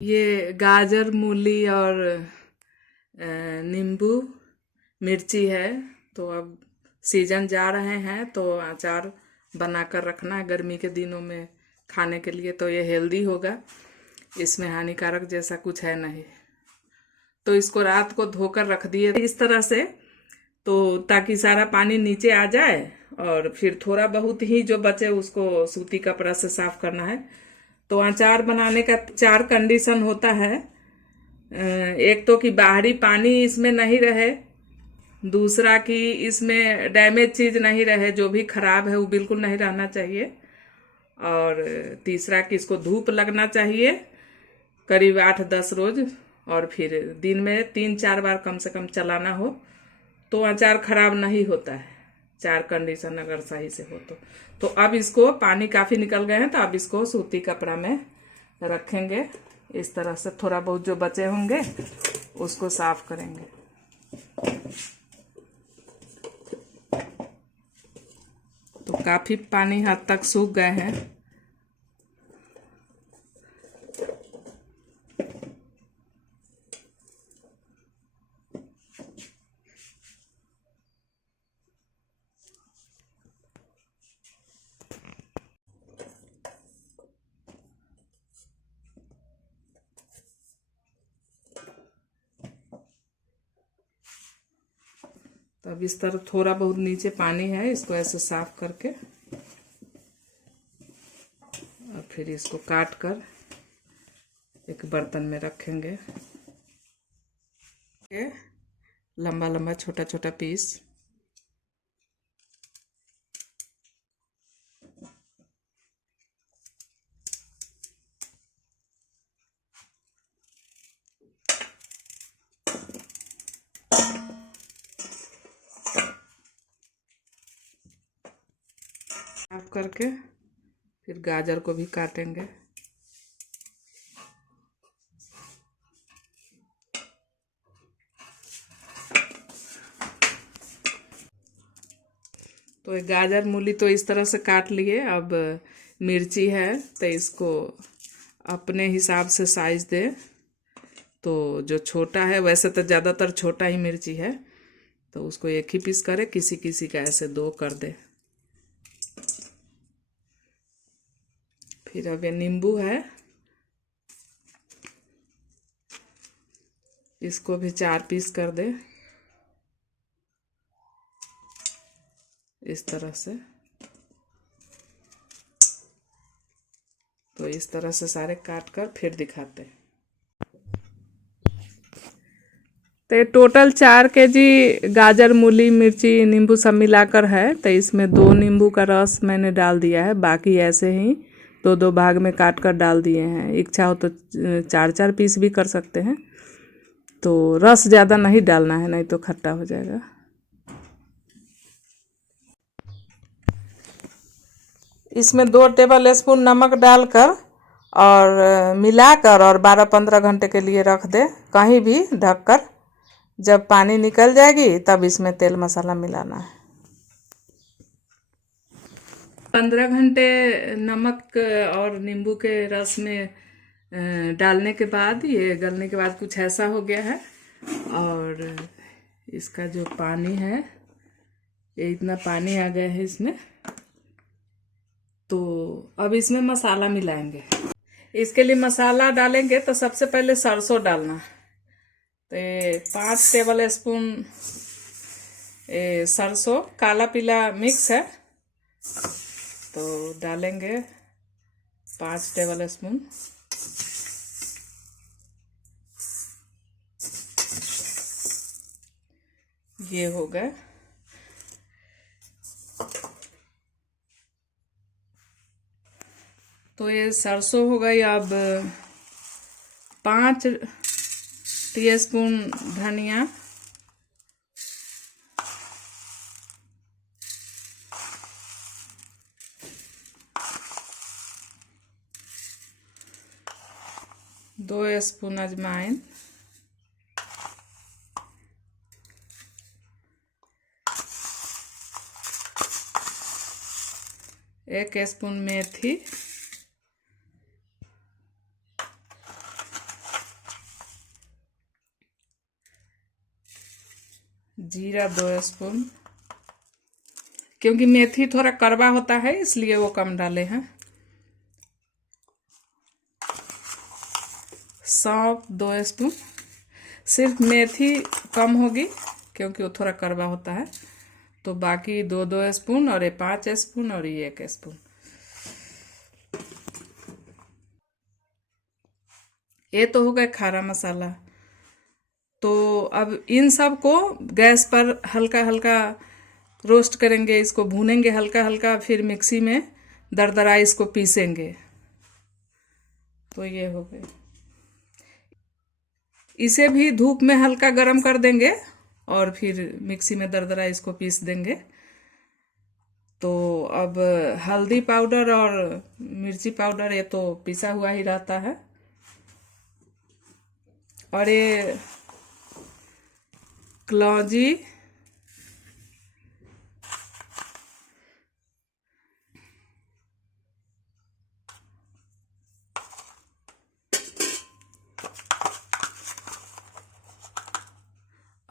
ये गाजर, मूली और नींबू, मिर्ची है। तो अब सीजन जा रहे हैं तो अचार बनाकर रखना है गर्मी के दिनों में खाने के लिए। तो ये हेल्दी होगा, इसमें हानिकारक जैसा कुछ है नहीं। तो इसको रात को धोकर रख दिए इस तरह से, तो ताकि सारा पानी नीचे आ जाए और फिर थोड़ा बहुत ही जो बचे उसको सूती कपड़ा से साफ करना है। तो अचार बनाने का 4 कंडीशन होता है। एक तो कि बाहरी पानी इसमें नहीं रहे, दूसरा कि इसमें डैमेज चीज नहीं रहे, जो भी खराब है वो बिल्कुल नहीं रहना चाहिए, और तीसरा कि इसको धूप लगना चाहिए करीब 8-10 रोज, और फिर दिन में 3-4 बार कम से कम चलाना हो तो अचार खराब नहीं होता है। 4 कंडीशन अगर सही से हो तो अब इसको पानी काफी निकल गए हैं, तो अब इसको सूती कपड़ा में रखेंगे। इस तरह से थोड़ा बहुत जो बचे होंगे उसको साफ करेंगे। तो काफी पानी हद तक सूख गए हैं। तो अब इस तरह थोड़ा बहुत नीचे पानी है, इसको ऐसे साफ करके और फिर इसको काट कर एक बर्तन में रखेंगे। लंबा लंबा छोटा छोटा पीस। साफ करके फिर गाजर को भी काटेंगे। तो ये गाजर मूली तो इस तरह से काट लिए। अब मिर्ची है तो इसको अपने हिसाब से साइज दे। तो जो छोटा है, वैसे तो ज़्यादातर छोटा ही मिर्ची है, तो उसको एक ही पीस करे, किसी किसी का ऐसे 2 कर दे। फिर अब ये नींबू है, इसको भी 4 पीस कर दे इस तरह से। तो इस तरह से सारे काट कर फिर दिखाते हैं। तो ये टोटल 4 केजी गाजर, मूली, मिर्ची, नींबू सब मिलाकर है। तो इसमें 2 नींबू का रस मैंने डाल दिया है, बाकी ऐसे ही 2-2 भाग में काट कर डाल दिए हैं। इच्छा हो तो 4-4 पीस भी कर सकते हैं। तो रस ज़्यादा नहीं डालना है, नहीं तो खट्टा हो जाएगा। इसमें 2 टेबल स्पून नमक डालकर और मिलाकर और 12-15 घंटे के लिए रख दे कहीं भी ढककर। जब पानी निकल जाएगी तब इसमें तेल मसाला मिलाना है। 15 घंटे नमक और नींबू के रस में डालने के बाद, ये गलने के बाद कुछ ऐसा हो गया है। और इसका जो पानी है, ये इतना पानी आ गया है इसमें। तो अब इसमें मसाला मिलाएंगे। इसके लिए मसाला डालेंगे तो सबसे पहले सरसों डालना। तो 5 टेबल स्पून सरसों काला पीला मिक्स है, तो डालेंगे 5 टेबल स्पून। ये हो गए। तो ये सरसों हो गई। अब 5 टीस्पून धनिया, 2 स्पून अजवाइन, 1 स्पून मेथी, जीरा 2 स्पून, क्योंकि मेथी थोड़ा कड़वा होता है इसलिए वो कम डाले हैं। सौंफ 2 स्पून, सिर्फ मेथी कम होगी क्योंकि वो थोड़ा कड़वा होता है, तो बाकी 2 स्पून, और ये 5 स्पून, और ये 1 स्पून। ये तो हो गया खारा मसाला। तो अब इन सब को गैस पर हल्का हल्का रोस्ट करेंगे, इसको भूनेंगे हल्का हल्का, फिर मिक्सी में दरदरा इसको पीसेंगे। तो ये हो गए। इसे भी धूप में हल्का गरम कर देंगे और फिर मिक्सी में दरदरा इसको पीस देंगे। तो अब हल्दी पाउडर और मिर्ची पाउडर ये तो पिसा हुआ ही रहता है, और ये कलौंजी,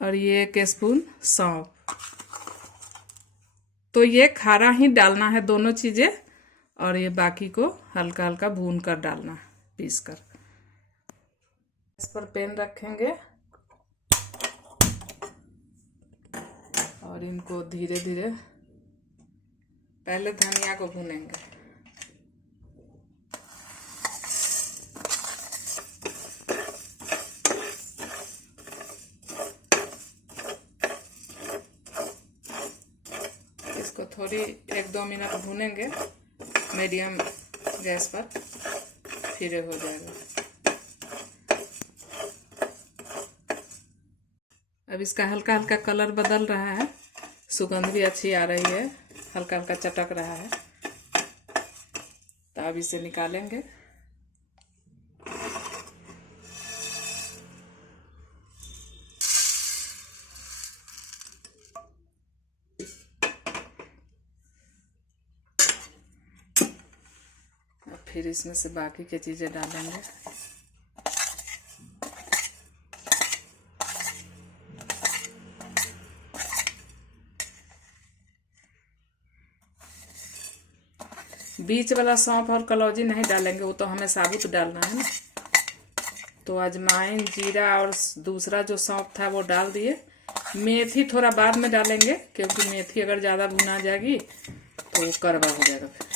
और ये 1 स्पून सौंफ। तो ये खारा ही डालना है दोनों चीजें, और ये बाकी को हल्का हल्का भून कर डालना पीस कर। इस पर पैन रखेंगे और इनको धीरे धीरे पहले धनिया को भूनेंगे। इसको थोड़ी 1-2 मिनट भूनेंगे मीडियम गैस पर, फिर हो जाएगा। अब इसका हल्का हल्का कलर बदल रहा है, सुगंध भी अच्छी आ रही है, हल्का हल्का चटक रहा है। तो अब इसे निकालेंगे। अब फिर इसमें से बाकी की चीजें डालेंगे। बीच वाला सौंफ और कलौंजी नहीं डालेंगे, वो तो हमें साबुत डालना है ना। तो अजवाइन, जीरा और दूसरा जो सौंफ था वो डाल दिए। मेथी थोड़ा बाद में डालेंगे, क्योंकि मेथी अगर ज़्यादा भुना जाएगी तो वो कड़वा हो जाएगा फिर।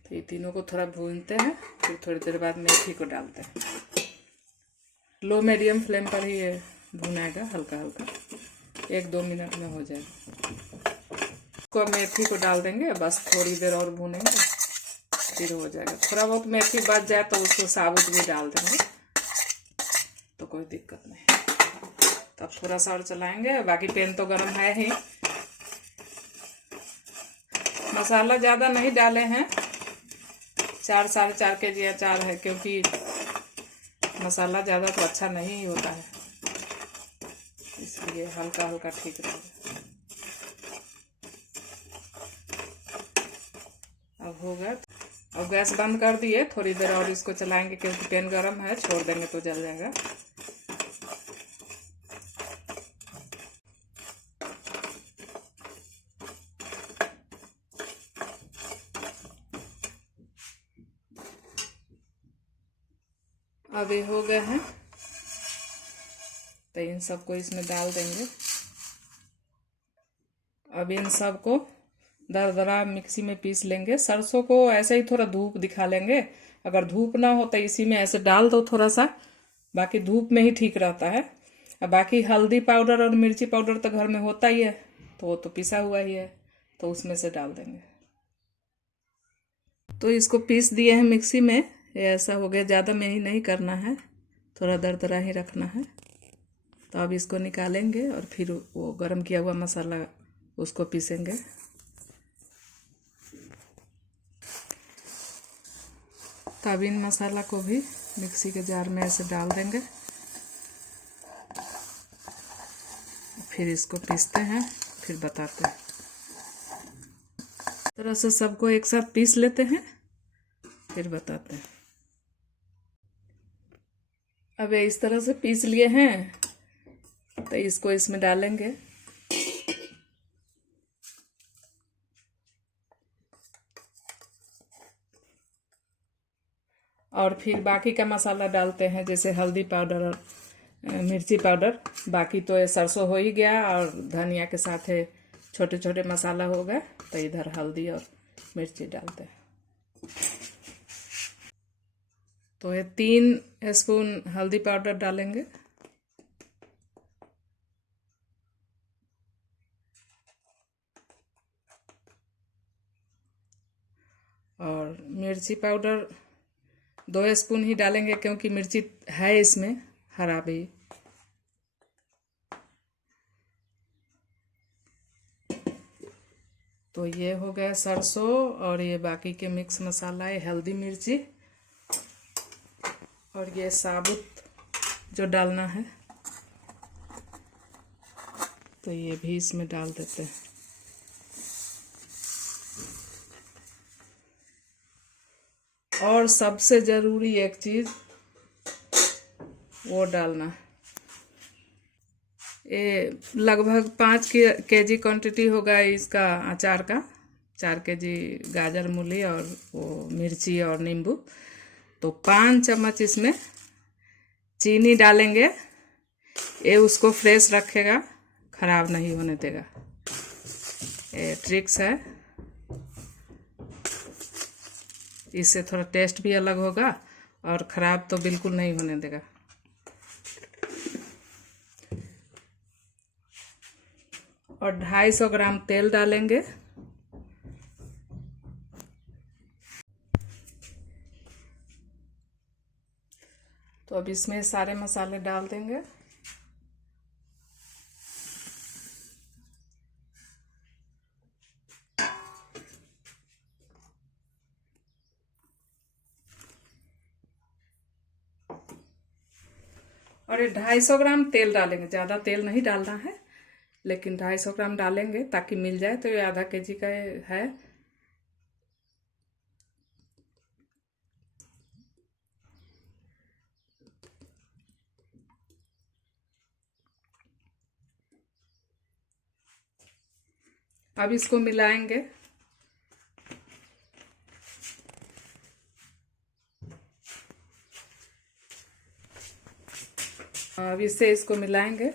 तो ये तीनों को थोड़ा भूनते हैं, फिर थोड़ी देर बाद मेथी को डालते हैं। लो मीडियम फ्लेम पर ही ये भुनाएगा हल्का हल्का, 1-2 मिनट में हो जाएगा। को मेथी को डाल देंगे, बस थोड़ी देर और भूनेंगे, फिर हो जाएगा। थोड़ा बहुत मेथी बच जाए तो उसको साबुत भी डाल देंगे, तो कोई दिक्कत नहीं। तब थोड़ा सा और चलाएंगे। बाकी पैन तो गर्म है ही। मसाला ज़्यादा नहीं डाले हैं, 4-4.5 kg अचार है, क्योंकि मसाला ज़्यादा तो अच्छा नहीं होता है, इसलिए हल्का हल्का ठीक रहेगा। अब हो गया। अब गैस बंद कर दिए, थोड़ी देर और इसको चलाएंगे, क्योंकि पैन गरम है, छोड़ देंगे तो जल जाएगा। अब ये हो गए हैं, तो इन सबको इसमें डाल देंगे। अब इन सबको दरदरा मिक्सी में पीस लेंगे। सरसों को ऐसे ही थोड़ा धूप दिखा लेंगे, अगर धूप ना हो तो इसी में ऐसे डाल दो थोड़ा सा, बाकी धूप में ही ठीक रहता है। अब बाकी हल्दी पाउडर और मिर्ची पाउडर तो घर में होता ही है, तो वो तो पिसा हुआ ही है, तो उसमें से डाल देंगे। तो इसको पीस दिए हैं मिक्सी में, ये ऐसा हो गया। ज़्यादा मेही नहीं करना है, थोड़ा दरदरा ही रखना है। तो अब इसको निकालेंगे और फिर वो गरम किया हुआ मसाला उसको पीसेंगे। तब इन मसाला को भी मिक्सी के जार में ऐसे डाल देंगे, फिर इसको पीसते हैं, फिर बताते हैं। इस तरह से सबको एक साथ पीस लेते हैं, फिर बताते हैं। अब इस तरह से पीस लिए हैं। तो इसको इसमें डालेंगे। और फिर बाकी का मसाला डालते हैं, जैसे हल्दी पाउडर और मिर्ची पाउडर। बाकी तो ये सरसों हो ही गया और धनिया के साथ है छोटे छोटे मसाला हो गए, तो इधर हल्दी और मिर्ची डालते हैं। तो ये 3 स्पून हल्दी पाउडर डालेंगे और मिर्ची पाउडर 2 स्पून ही डालेंगे, क्योंकि मिर्ची है इसमें हरा भी। तो ये हो गया सरसों और ये बाकी के मिक्स मसाला है, हल्दी मिर्ची और ये साबुत जो डालना है, तो ये भी इसमें डाल देते हैं। और सबसे ज़रूरी एक चीज़ वो डालना, ये लगभग 5 केजी क्वांटिटी होगा इसका अचार का। 4 केजी गाजर मूली और वो मिर्ची और नींबू। तो 5 चम्मच इसमें चीनी डालेंगे, ये उसको फ्रेश रखेगा, ख़राब नहीं होने देगा। ये ट्रिक्स है, इससे थोड़ा टेस्ट भी अलग होगा और ख़राब तो बिल्कुल नहीं होने देगा। और 250 ग्राम तेल डालेंगे। तो अब इसमें सारे मसाले डाल देंगे। और ये 250 ग्राम तेल डालेंगे, ज़्यादा तेल नहीं डालना है, लेकिन 250 ग्राम डालेंगे ताकि मिल जाए। तो ये आधा केजी का है। अब इसको मिलाएंगे। अब इससे इसको मिलाएंगे।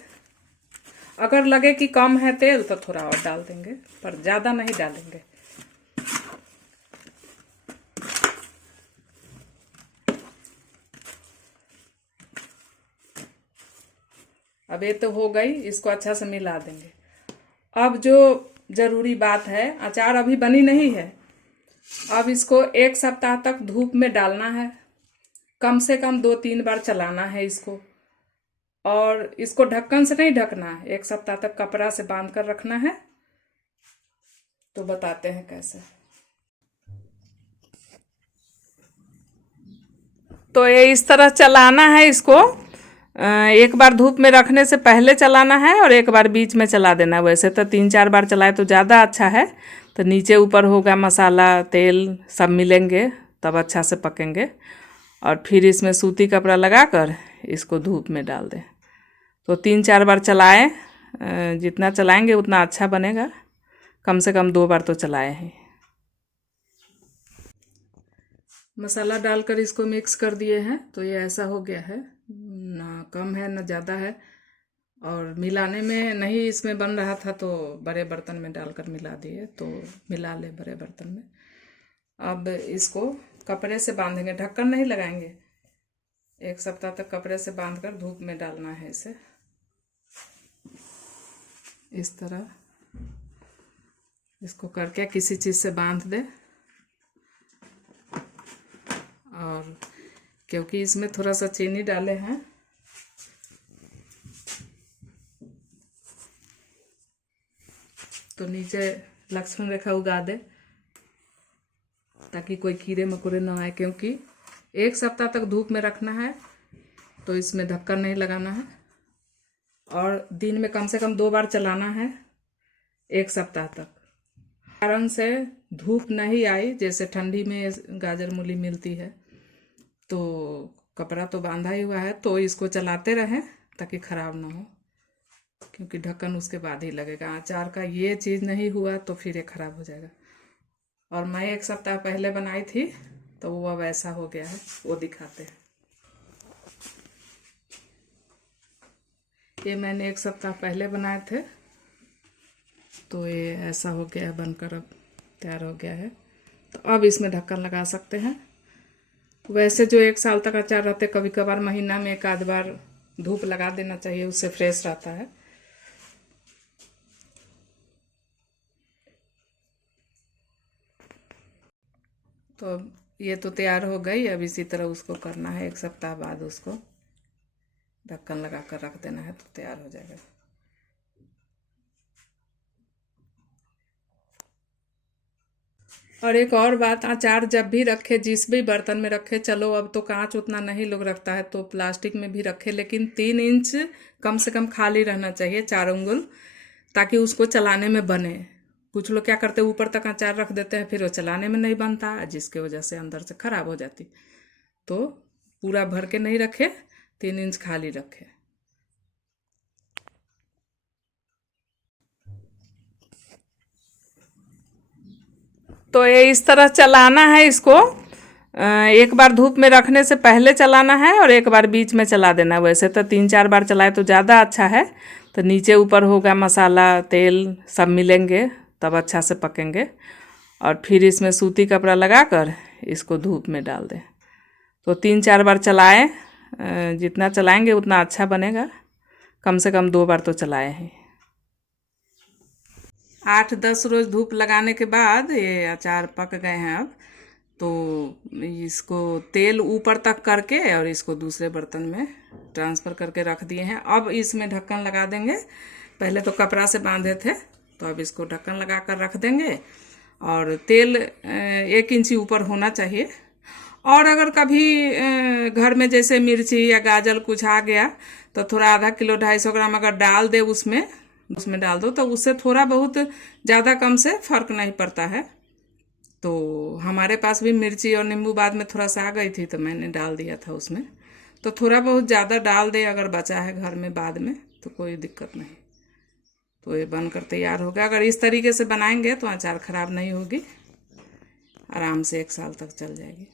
अगर लगे कि कम है तेल तो थोड़ा और डाल देंगे, पर ज़्यादा नहीं डालेंगे। अब ये तो हो गई, इसको अच्छा से मिला देंगे। अब जो ज़रूरी बात है, अचार अभी बनी नहीं है, अब इसको 1 सप्ताह तक धूप में डालना है। कम से कम 2-3 बार चलाना है इसको। और इसको ढक्कन से नहीं ढकना है, 1 सप्ताह तक कपड़ा से बांध कर रखना है। तो बताते हैं कैसे। तो ये इस तरह चलाना है इसको। एक बार धूप में रखने से पहले चलाना है और एक बार बीच में चला देना। वैसे तो 3-4 बार चलाए तो ज़्यादा अच्छा है। तो नीचे ऊपर होगा मसाला तेल सब मिलेंगे, तब अच्छा से पकेंगे। और फिर इसमें सूती कपड़ा लगाकर इसको धूप में डाल दें। तो 3-4 बार चलाएं, जितना चलाएंगे उतना अच्छा बनेगा। कम से कम 2 बार तो चलाए हैं। मसाला डालकर इसको मिक्स कर दिए हैं, तो ये ऐसा हो गया है, ना कम है ना ज़्यादा है। और मिलाने में नहीं इसमें बन रहा था, तो बड़े बर्तन में डालकर मिला दिए, तो मिला ले बड़े बर्तन में। अब इसको कपड़े से बांधेंगे, ढक्कन नहीं लगाएंगे। 1 सप्ताह तक कपड़े से बांधकर धूप में डालना है इसे। इस तरह इसको करके किसी चीज़ से बांध दे। और क्योंकि इसमें थोड़ा सा चीनी डाले हैं, तो नीचे लक्ष्मण रेखा उगा दे, ताकि कोई कीड़े मकोड़े ना आए। क्योंकि 1 सप्ताह तक धूप में रखना है, तो इसमें ढक्कन नहीं लगाना है। और दिन में कम से कम 2 बार चलाना है 1 सप्ताह तक। कारण से धूप नहीं आई, जैसे ठंडी में गाजर मूली मिलती है, तो कपड़ा तो बांधा ही हुआ है, तो इसको चलाते रहें ताकि ख़राब ना हो। क्योंकि ढक्कन उसके बाद ही लगेगा। अचार का ये चीज़ नहीं हुआ तो फिर ये खराब हो जाएगा। और मैं 1 सप्ताह पहले बनाई थी तो वो अब ऐसा हो गया है, वो दिखाते हैं। ये मैंने 1 सप्ताह पहले बनाए थे तो ये ऐसा हो गया है, बनकर अब तैयार हो गया है। तो अब इसमें ढक्कन लगा सकते हैं। वैसे जो 1 साल तक अचार रहते, कभी कभार महीना में 1 आध बार धूप लगा देना चाहिए, उससे फ्रेश रहता है। तो ये तो तैयार हो गई। अब इसी तरह उसको करना है, 1 सप्ताह बाद उसको ढक्कन लगा कर रख देना है तो तैयार हो जाएगा। और एक और बात, अचार जब भी रखे, जिस भी बर्तन में रखे, चलो अब तो कांच उतना नहीं लोग रखता है तो प्लास्टिक में भी रखे, लेकिन 3 इंच कम से कम खाली रहना चाहिए, 4 उंगल, ताकि उसको चलाने में बने। कुछ लोग क्या करते हैं, ऊपर तक अचार रख देते हैं, फिर वो चलाने में नहीं बनता, जिसके वजह से अंदर से खराब हो जाती। तो पूरा भर के नहीं रखे, 3 इंच खाली रखे। तो ये इस तरह चलाना है इसको। एक बार धूप में रखने से पहले चलाना है और एक बार बीच में चला देना है। वैसे तो 3 4 बार चलाए तो ज़्यादा अच्छा है। तो नीचे ऊपर होगा, मसाला तेल सब मिलेंगे तब अच्छा से पकेंगे। और फिर इसमें सूती कपड़ा लगाकर इसको धूप में डाल दें। तो 3 4 बार चलाएं, जितना चलाएंगे उतना अच्छा बनेगा। कम से कम 2 बार तो चलाए हैं। 8 10 रोज धूप लगाने के बाद ये अचार पक गए हैं। अब तो इसको तेल ऊपर तक करके और इसको दूसरे बर्तन में ट्रांसफ़र करके रख दिए हैं। अब इसमें ढक्कन लगा देंगे। पहले तो कपड़ा से बांधे थे, तो अब इसको ढक्कन लगा कर रख देंगे। और तेल 1 इंची ऊपर होना चाहिए। और अगर कभी घर में जैसे मिर्ची या गाजर कुछ आ गया तो थोड़ा आधा किलो 250 ग्राम अगर डाल दे उसमें डाल दो, तो उससे थोड़ा बहुत ज़्यादा कम से फ़र्क नहीं पड़ता है। तो हमारे पास भी मिर्ची और नींबू बाद में थोड़ा सा आ गई थी तो मैंने डाल दिया था उसमें। तो थोड़ा बहुत ज़्यादा डाल दे अगर बचा है घर में बाद में तो कोई दिक्कत नहीं। तो ये बनकर तैयार होगा। अगर इस तरीके से बनाएंगे तो अचार ख़राब नहीं होगी, आराम से 1 साल तक चल जाएगी।